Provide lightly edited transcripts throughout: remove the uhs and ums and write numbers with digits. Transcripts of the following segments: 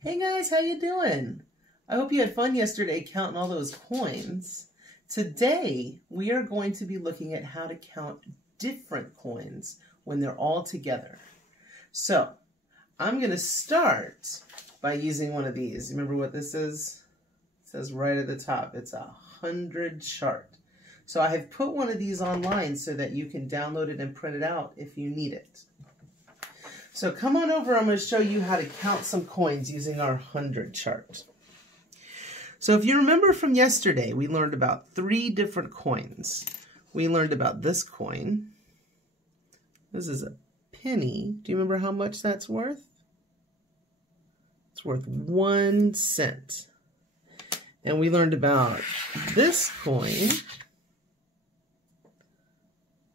Hey guys, how you doing? I hope you had fun yesterday counting all those coins. Today, we are going to be looking at how to count different coins when they're all together. So, I'm going to start by using one of these. Remember what this is? It says right at the top, it's a 100 chart. So I have put one of these online so that you can download it and print it out if you need it. So come on over, I'm going to show you how to count some coins using our 100 chart. So if you remember from yesterday, we learned about 3 different coins. We learned about this coin. This is a penny. Do you remember how much that's worth? It's worth 1 cent. And we learned about this coin.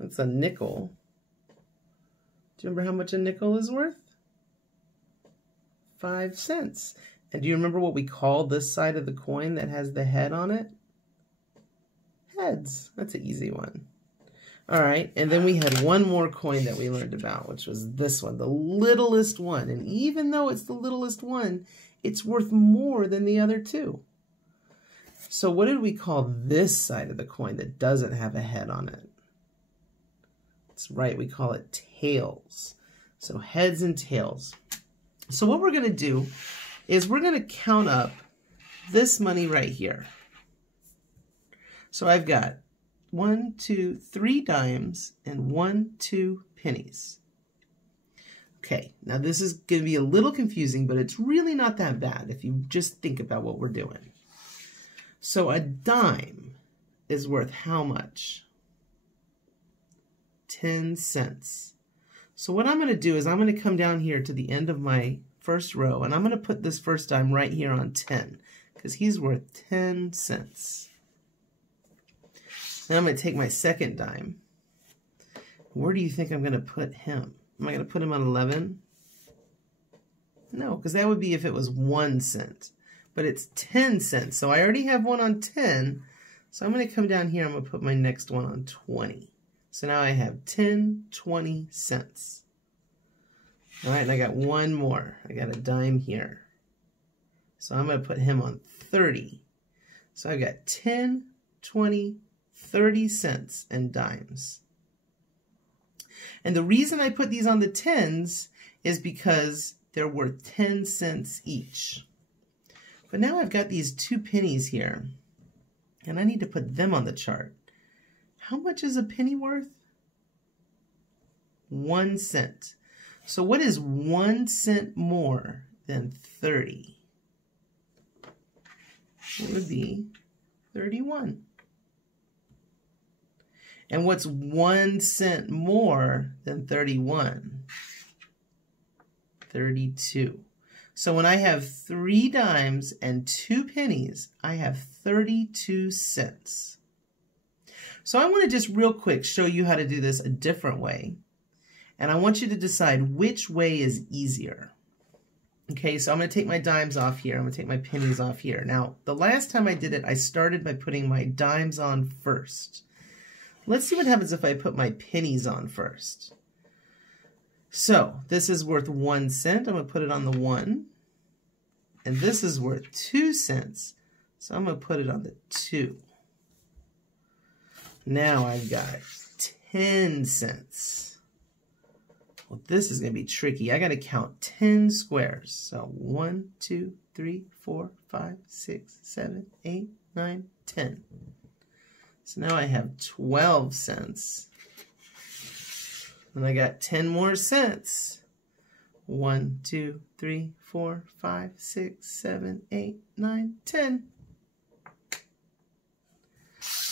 That's a nickel. Do you remember how much a nickel is worth? 5 cents. And do you remember what we call this side of the coin that has the head on it? Heads. That's an easy one. All right, and then we had one more coin that we learned about, which was this one, the littlest one. And even though it's the littlest one, it's worth more than the other two. So what did we call this side of the coin that doesn't have a head on it? That's right, we call it tails. So heads and tails. So what we're going to do is we're going to count up this money right here. So I've got 1, 2, 3 dimes and 1, 2 pennies. Okay, now this is going to be a little confusing, but it's really not that bad if you just think about what we're doing. So a dime is worth how much? 10 cents. So what I'm going to do is I'm going to come down here to the end of my first row, and I'm going to put this first dime right here on 10, because he's worth 10 cents. Now I'm going to take my second dime. Where do you think I'm going to put him? Am I going to put him on 11? No, because that would be if it was 1 cent. But it's 10 cents, so I already have one on 10, so I'm going to come down here, I'm going to put my next one on 20. So now I have 10, 20 cents. All right, and I got one more. I got a dime here. So I'm going to put him on 30. So I've got 10, 20, 30 cents and dimes. And the reason I put these on the tens is because they're worth 10 cents each. But now I've got these 2 pennies here, and I need to put them on the chart. How much is a penny worth? 1 cent. So what is 1 cent more than 30? It would be 31. And what's 1 cent more than 31? 32. So when I have 3 dimes and 2 pennies, I have 32 cents. So I want to just real quick show you how to do this a different way. And I want you to decide which way is easier. Okay, so I'm going to take my dimes off here. I'm going to take my pennies off here. Now, the last time I did it, I started by putting my dimes on first. Let's see what happens if I put my pennies on first. So this is worth 1 cent. I'm going to put it on the 1. And this is worth 2 cents. So I'm going to put it on the 2. Now I've got 10 cents. Well, this is going to be tricky. I got to count 10 squares. So 1, 2, 3, 4, 5, 6, 7, 8, 9, 10. So now I have 12 cents. And I got 10 more cents. 1, 2, 3, 4, 5, 6, 7, 8, 9, 10.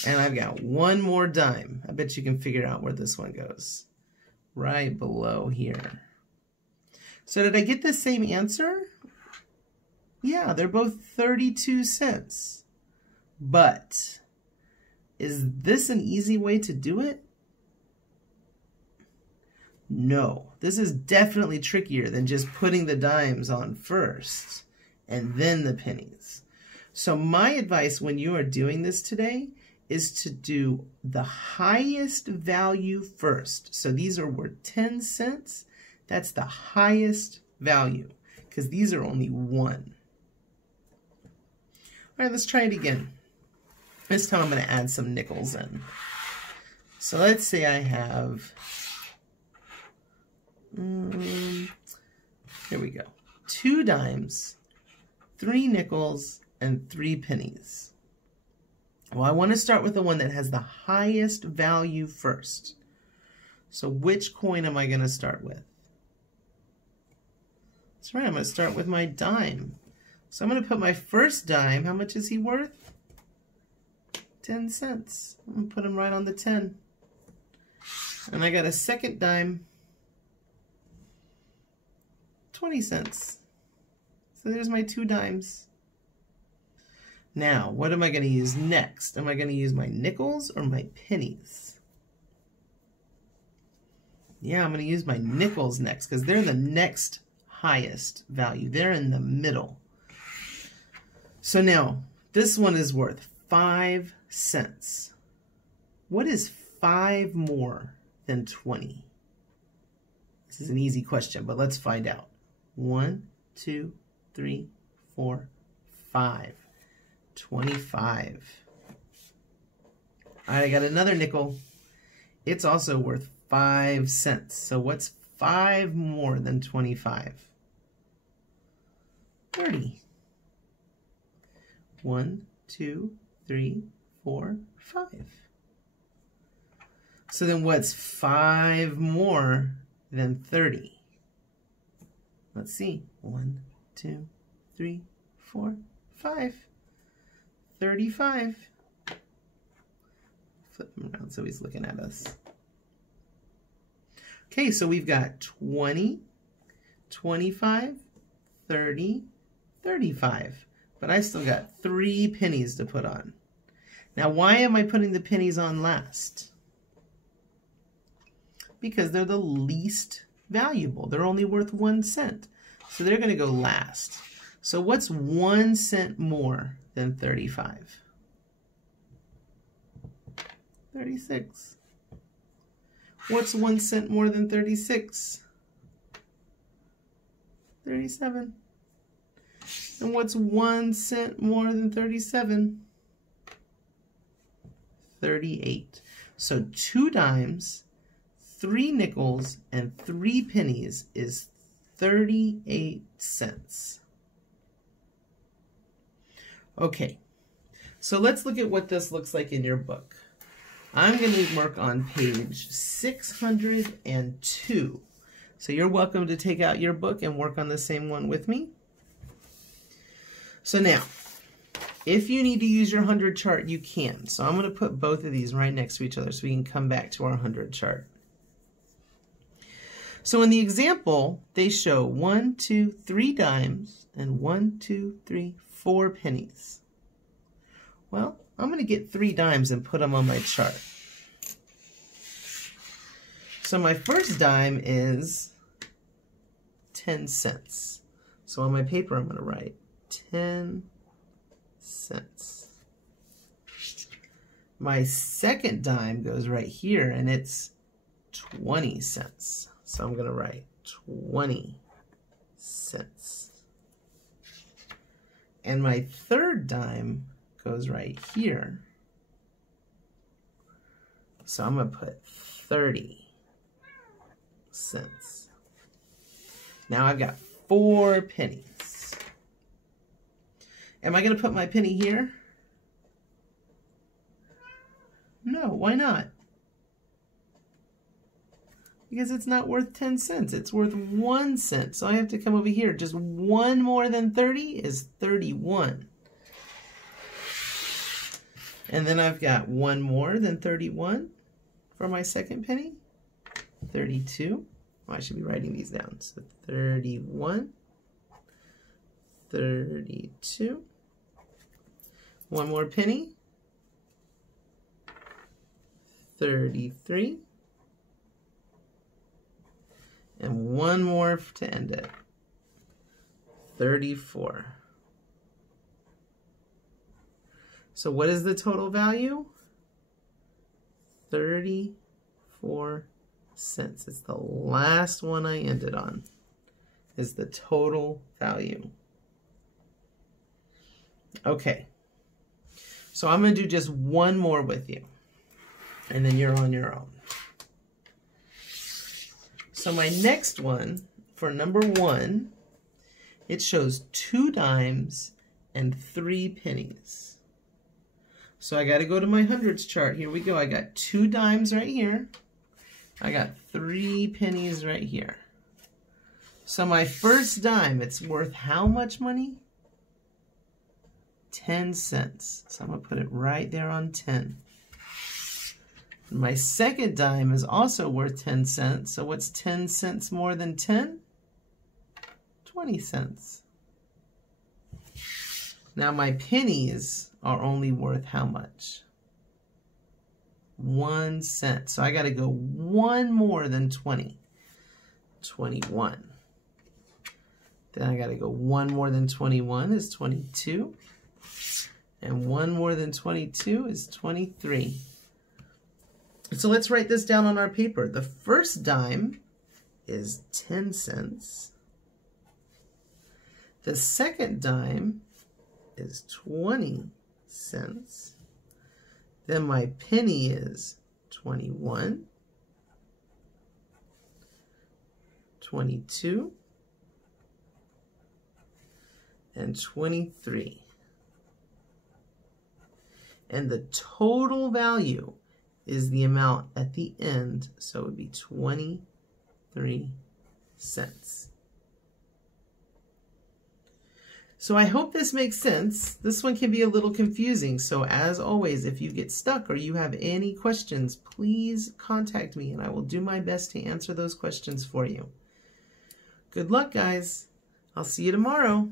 And I've got one more dime. I bet you can figure out where this one goes. Right below here. So did I get the same answer? Yeah, they're both 32 cents. But is this an easy way to do it? No, this is definitely trickier than just putting the dimes on first and then the pennies. So my advice when you are doing this today is to do the highest value first. So these are worth 10 cents. That's the highest value. because these are only 1. All right, let's try it again. This time I'm going to add some nickels in. So let's say I have, here we go, 2 dimes, 3 nickels, and 3 pennies. Well, I want to start with the one that has the highest value first. So which coin am I going to start with? That's right, I'm going to start with my dime. So I'm going to put my first dime, how much is he worth? 10 cents. I'm going to put him right on the 10. And I got a second dime, 20 cents. So there's my 2 dimes. Now, what am I going to use next? Am I going to use my nickels or my pennies? Yeah, I'm going to use my nickels next because they're the next highest value. They're in the middle. So now, this one is worth 5 cents. What is 5 more than 20? This is an easy question, but let's find out. 1, 2, 3, 4, 5. 25. All right, I got another nickel. It's also worth 5 cents. So what's 5 more than 25? 30. 1, 2, 3, 4, 5. So then what's 5 more than 30? Let's see. 1, 2, 3, 4, 5. 35. Flip him around so he's looking at us. Okay, so we've got 20, 25, 30, 35. But I still got 3 pennies to put on. Now, why am I putting the pennies on last? Because they're the least valuable. They're only worth 1 cent. So they're going to go last. So what's 1 cent more than 35? 36. What's 1 cent more than 36? 37. And what's 1 cent more than 37? 38. So 2 dimes, 3 nickels, and 3 pennies is 38 cents. Okay, so let's look at what this looks like in your book. I'm going to work on page 602. So you're welcome to take out your book and work on the same one with me. So now, if you need to use your 100 chart, you can. So I'm going to put both of these right next to each other so we can come back to our 100 chart. So in the example, they show 1, 2, 3 dimes and 1, 2, 3, 4 pennies. Well, I'm going to get 3 dimes and put them on my chart. So my first dime is 10 cents. So on my paper, I'm going to write 10 cents. My second dime goes right here, and it's 20 cents. So I'm going to write 20 cents. And my third dime goes right here. So I'm going to put 30 cents. Now I've got 4 pennies. Am I going to put my penny here? No, why not? Because it's not worth 10 cents. It's worth 1 cent. So I have to come over here. Just 1 more than 30 is 31. And then I've got 1 more than 31 for my second penny. 32. Well, I should be writing these down. So 31. 32. 1 more penny. 33. And 1 more to end it. 34. So what is the total value? 34 cents. It's the last one I ended on. is the total value. Okay, so I'm going to do just one more with you, and then you're on your own. So my next one, for number 1, it shows 2 dimes and 3 pennies. So I got to go to my hundreds chart. Here we go. I got 2 dimes right here. I got 3 pennies right here. So my first dime, it's worth how much money? 10 cents. So I'm going to put it right there on 10. My second dime is also worth 10 cents. So what's 10 cents more than 10? 20 cents. Now my pennies are only worth how much? 1 cent. So I got to go 1 more than 20. 21. Then I got to go 1 more than 21 is 22. And 1 more than 22 is 23. So let's write this down on our paper. The first dime is 10 cents. The second dime is 20 cents. Then my penny is 21, 22, and 23. And the total value is the amount at the end, so it would be 23 cents. So I hope this makes sense. This one can be a little confusing, so as always, if you get stuck or you have any questions, please contact me and I will do my best to answer those questions for you. Good luck, guys. I'll see you tomorrow.